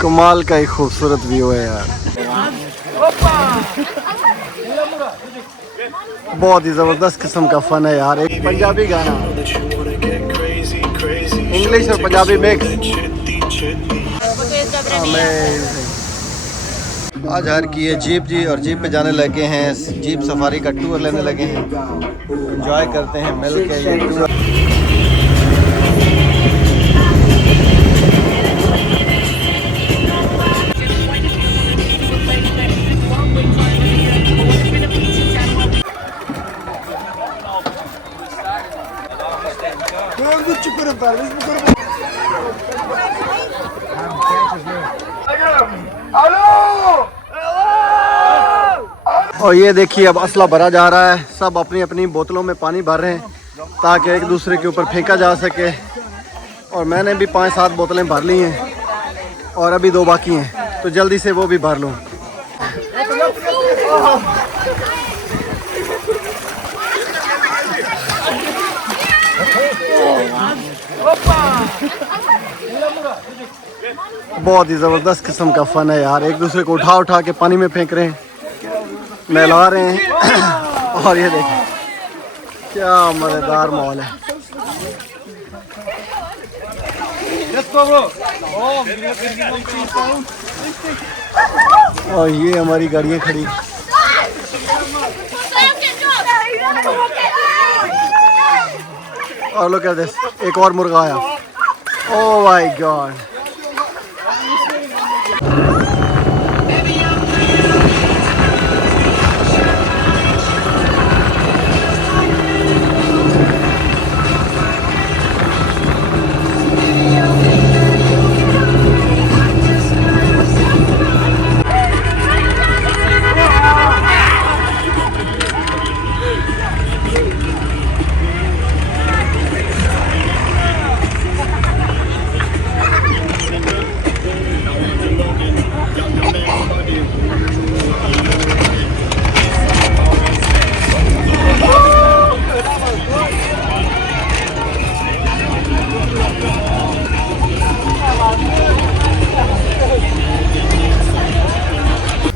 कमाल का एक खूबसूरत व्यू है यार, बहुत ही जबरदस्त किस्म का फन है यार। एक पंजाबी गाना, इंग्लिश और पंजाबी मिक्स। आज हर की है जीप जी, और जीप पे जाने लगे हैं, जीप सफारी का टूर लेने लगे हैं। एंजॉय करते हैं मिल के ये टूर। और ये देखिए अब असला भरा जा रहा है, सब अपनी अपनी बोतलों में पानी भर रहे हैं ताकि एक दूसरे के ऊपर फेंका जा सके। और मैंने भी 5-7 बोतलें भर ली हैं और अभी 2 बाकी हैं, तो जल्दी से वो भी भर लूँ। बहुत ही ज़बरदस्त किस्म का फ़न है यार, एक दूसरे को उठा उठा के पानी में फेंक रहे हैं, नहला रहे हैं। और ये देखिए क्या मज़ेदार माहौल है। और ये हमारी गाड़ियाँ खड़ी। और लोग कहते हैं एक और मुर्गा आया। Oh my God.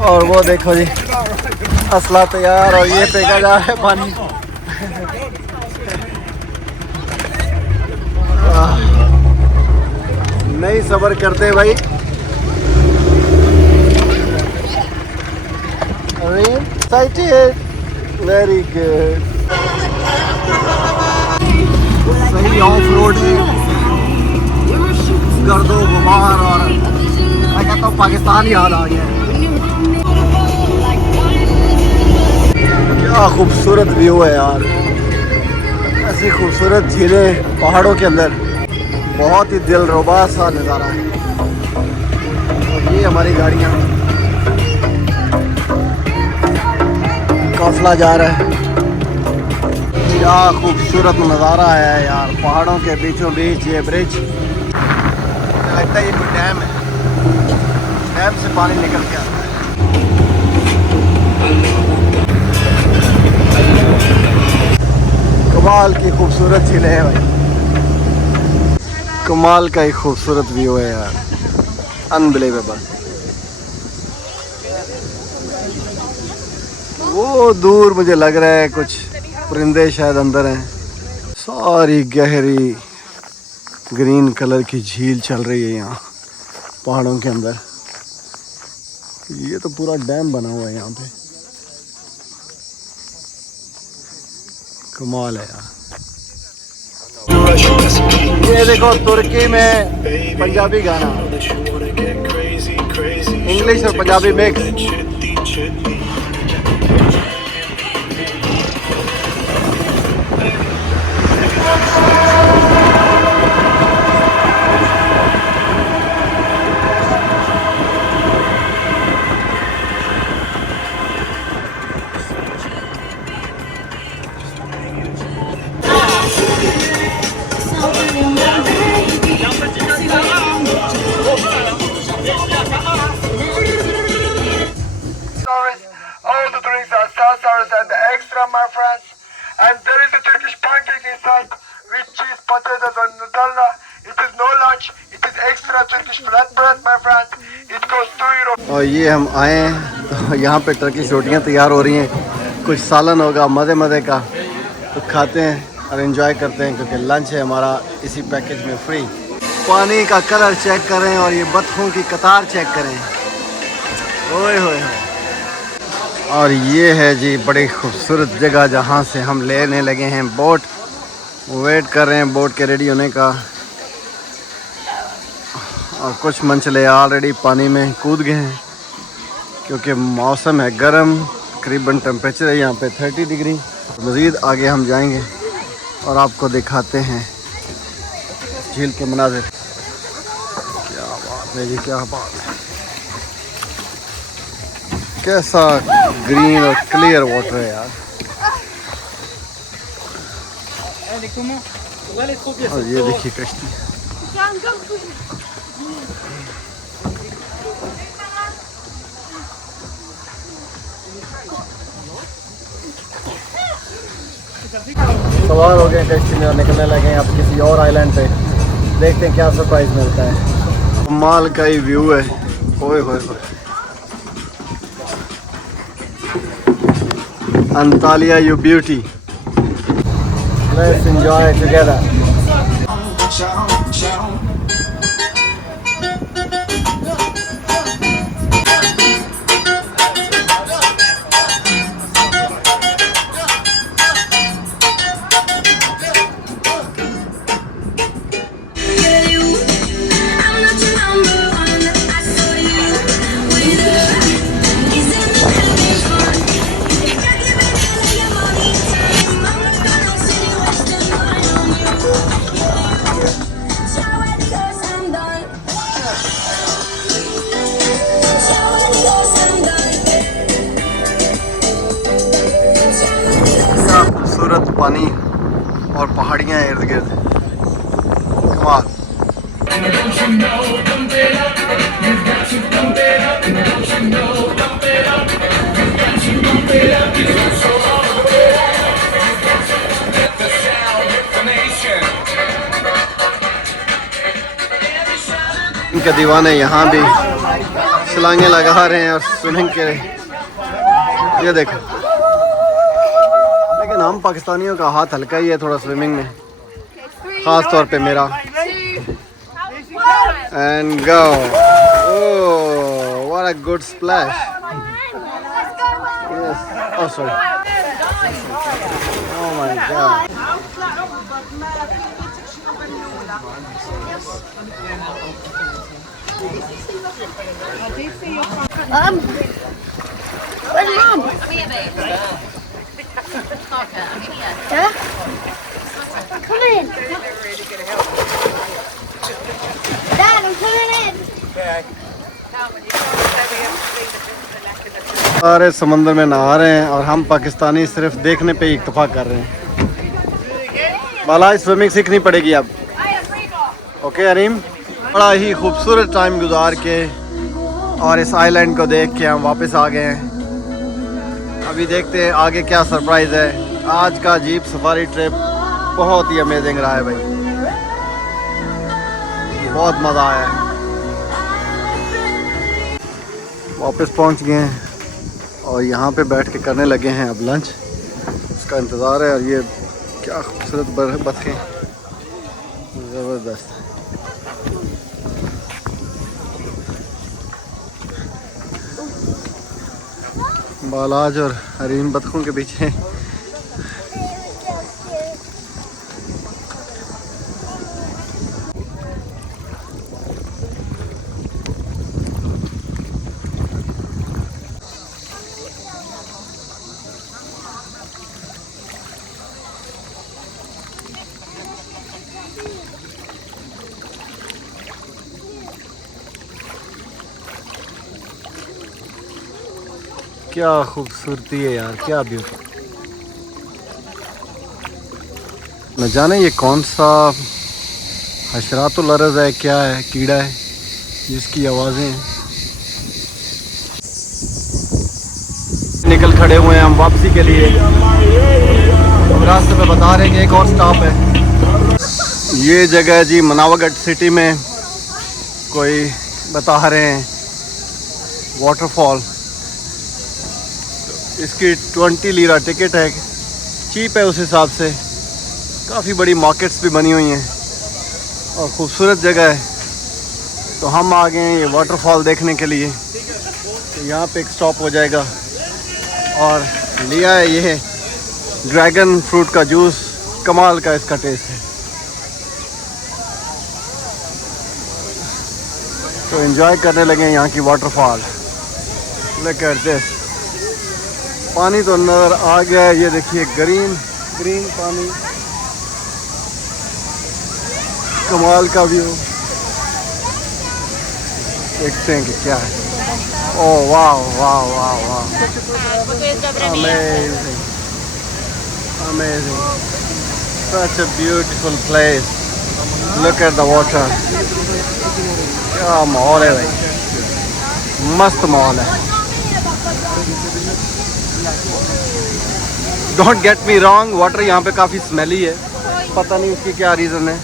और वो देखो जी असला तैयार, और ये फेंका जा रहा है पानी। नहीं सब्र करते भाई। वेरी गुड, सही ऑफ रोड है, गर्दो गुमार, और मैं कहता हूँ पाकिस्तान याद आ गया। क्या खूबसूरत व्यू है यार, ऐसी खूबसूरत झीलें पहाड़ों के अंदर, बहुत ही दिलरुबा सा नज़ारा है। और ये हमारी गाड़ियाँ, काफिला जा रहा है। क्या खूबसूरत नज़ारा है यार, पहाड़ों के बीचों बीच ये ब्रिज। लगता है ये कोई डैम है, डैम से पानी निकल के आता है। कमाल की खूबसूरत झीलें हैं भाई, कमाल का एक खूबसूरत व्यू है यार, अनबिलीवेबल। वो दूर मुझे लग रहा है कुछ परिंदे शायद अंदर हैं। सारी गहरी ग्रीन कलर की झील चल रही है यहाँ पहाड़ों के अंदर। ये तो पूरा डैम बना हुआ है यहाँ पे, कमाल है यार। ये देखो तुर्की में पंजाबी गाना, इंग्लिश और Punjabi mix. And there is a Turkish pancake inside with cheese, potatoes and Nutella. It is no lunch, it is extra. और ये हम आए हैं तो यहाँ पे टर्किश रोटियाँ तैयार हो रही हैं, कुछ सालन होगा मज़े मज़े का, तो खाते हैं और एंजॉय करते हैं क्योंकि लंच है हमारा इसी पैकेज में फ्री। पानी का कलर चेक करें और ये बतखों की कतार चेक करें, ओए होए होए। और ये है जी बड़ी खूबसूरत जगह जहाँ से हम लेने लगे हैं बोट, वेट कर रहे हैं बोट के रेडी होने का। और कुछ मंचले ऑलरेडी पानी में कूद गए हैं क्योंकि मौसम है गर्म, तकरीबन टेम्परेचर है यहाँ पे 30 डिग्री। मज़ीद आगे हम जाएंगे और आपको दिखाते हैं झील के मनाज़िर। क्या बात है जी, क्या बात है, कैसा ग्रीन और क्लियर वाटर है यार। और ये देखिए कश्ती, सवार हो गए कश्ती में और निकलने लगे हैं अब किसी और आइलैंड पे। देखते हैं क्या सरप्राइज मिलता है। कमाल का ही व्यू है, ओए होए होए। Antalya, you beauty. Let's enjoy it together. खूबसूरत पानी और पहाड़ियाँ इर्द गिर्द, कमाल। इनके दीवाने यहाँ भी छलांगे लगा रहे हैं और स्विमिंग के, ये देखो। लेकिन हम पाकिस्तानियों का हाथ हल्का ही है थोड़ा स्विमिंग में, ख़ास तौर पे मेरा। And go, oh what a good splash. Yes, oh sorry, oh my God. Where's Mom? I'm here, babe. Yeah? Come in. Dad, I'm coming in. सारे समंदर में नहा रहे हैं और हम पाकिस्तानी सिर्फ देखने पे ही इक्तफा कर रहे हैं। बाला स्विमिंग सीखनी पड़ेगी अब। ओके अरीम, बड़ा ही खूबसूरत टाइम गुजार के और इस आइलैंड को देख के हम वापस आ गए हैं। अभी देखते हैं आगे क्या सरप्राइज़ है। आज का जीप सफारी ट्रिप बहुत ही अमेजिंग रहा है भाई, बहुत मज़ा आया है। वापस पहुंच गए हैं और यहाँ पे बैठ के करने लगे हैं अब लंच, उसका इंतज़ार है। और ये क्या खूबसूरत बतखें, ज़बरदस्त। बालाज और हरीम बतखों के पीछे क्या खूबसूरती है यार, क्या ब्यूटी। न जाने ये कौन सा हशरातुल अर्ज़ है, क्या है, कीड़ा है जिसकी आवाज़ें हैं। निकल खड़े हुए हैं हम वापसी के लिए। रास्ते में बता रहे हैं कि एक और स्टॉप है। ये जगह जी मनावागढ़ सिटी में कोई बता रहे हैं वाटरफॉल। इसकी 20 लीरा टिकट है, चीप है उस हिसाब से। काफ़ी बड़ी मार्केट्स भी बनी हुई हैं और ख़ूबसूरत जगह है। तो हम आ गए हैं ये वाटरफॉल देखने के लिए। तो यहाँ पे एक स्टॉप हो जाएगा और लिया है ये ड्रैगन फ्रूट का जूस। कमाल का इसका टेस्ट है। तो एंजॉय करने लगे यहाँ की वाटरफॉल। Look at this. पानी तो नज़र आ गया है, ये देखिए ग्रीन ग्रीन पानी, कमाल का व्यू। देखते हैं कि क्या है। ओह वाह वाह वाह वाह, amazing amazing, such a beautiful place. Look at the water. क्या माहौल है भाई, मस्त माहौल है। Don't get me wrong, water यहाँ पे काफ़ी स्मेली है, पता नहीं उसकी क्या रीज़न है,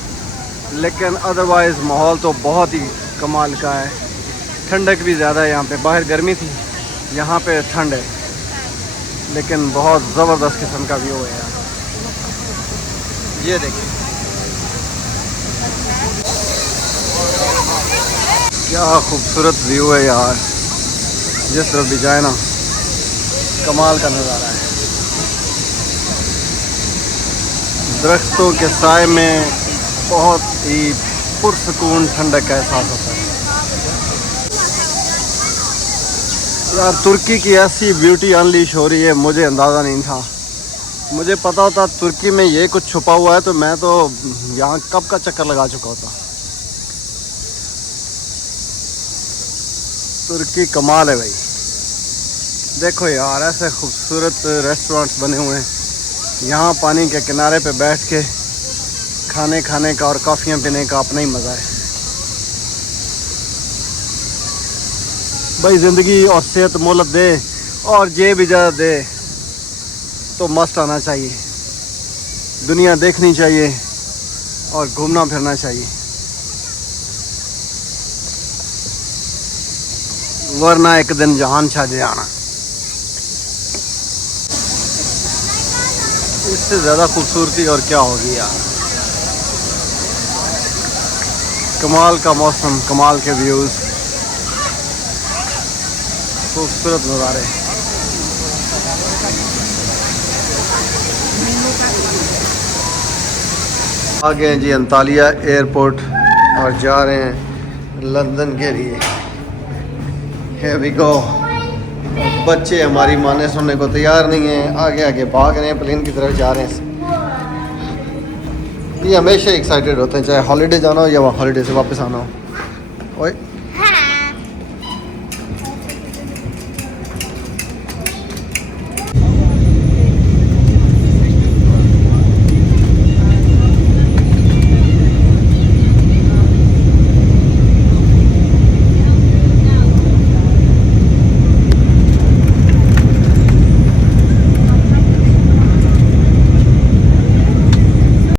लेकिन अदरवाइज़ माहौल तो बहुत ही कमाल का है। ठंडक भी ज़्यादा है यहाँ पे। बाहर गर्मी थी, यहाँ पे ठंड है, लेकिन बहुत ज़बरदस्त किस्म का व्यू है यार। ये देखिए क्या खूबसूरत व्यू है यार। जिस तरफ भी जाए ना, कमाल का नज़ारा है। दरख्तों के साए में बहुत ही पुरसकून ठंडक का एहसास होता है यार। तुर्की की ऐसी ब्यूटी अनलीश हो रही है, मुझे अंदाज़ा नहीं था। मुझे पता होता तुर्की में ये कुछ छुपा हुआ है तो मैं तो यहाँ कब का चक्कर लगा चुका होता। तुर्की कमाल है भाई। देखो यार, ऐसे खूबसूरत रेस्टोरेंट्स बने हुए हैं। यहाँ पानी के किनारे पे बैठ के खाने खाने का और कॉफ़ियाँ पीने का अपना ही मज़ा है भाई। ज़िंदगी और सेहत मोहलत दे और जेब इजाज़त दे तो मस्त आना चाहिए, दुनिया देखनी चाहिए और घूमना फिरना चाहिए, वरना एक दिन जहान छा जाना। इससे ज़्यादा खूबसूरती और क्या होगी यार। कमाल का मौसम, कमाल के व्यूज़, खूबसूरत नज़ारे। आ गए जी अंतालिया एयरपोर्ट और जा रहे हैं लंदन के लिए। Here we go। बच्चे हमारी माने सुनने को तैयार नहीं हैं, आगे आगे भाग रहे हैं, प्लेन की तरफ जा रहे हैं। ये हमेशा एक्साइटेड होते हैं, चाहे हॉलीडे जाना हो या हॉलीडे से वापस आना हो। ओए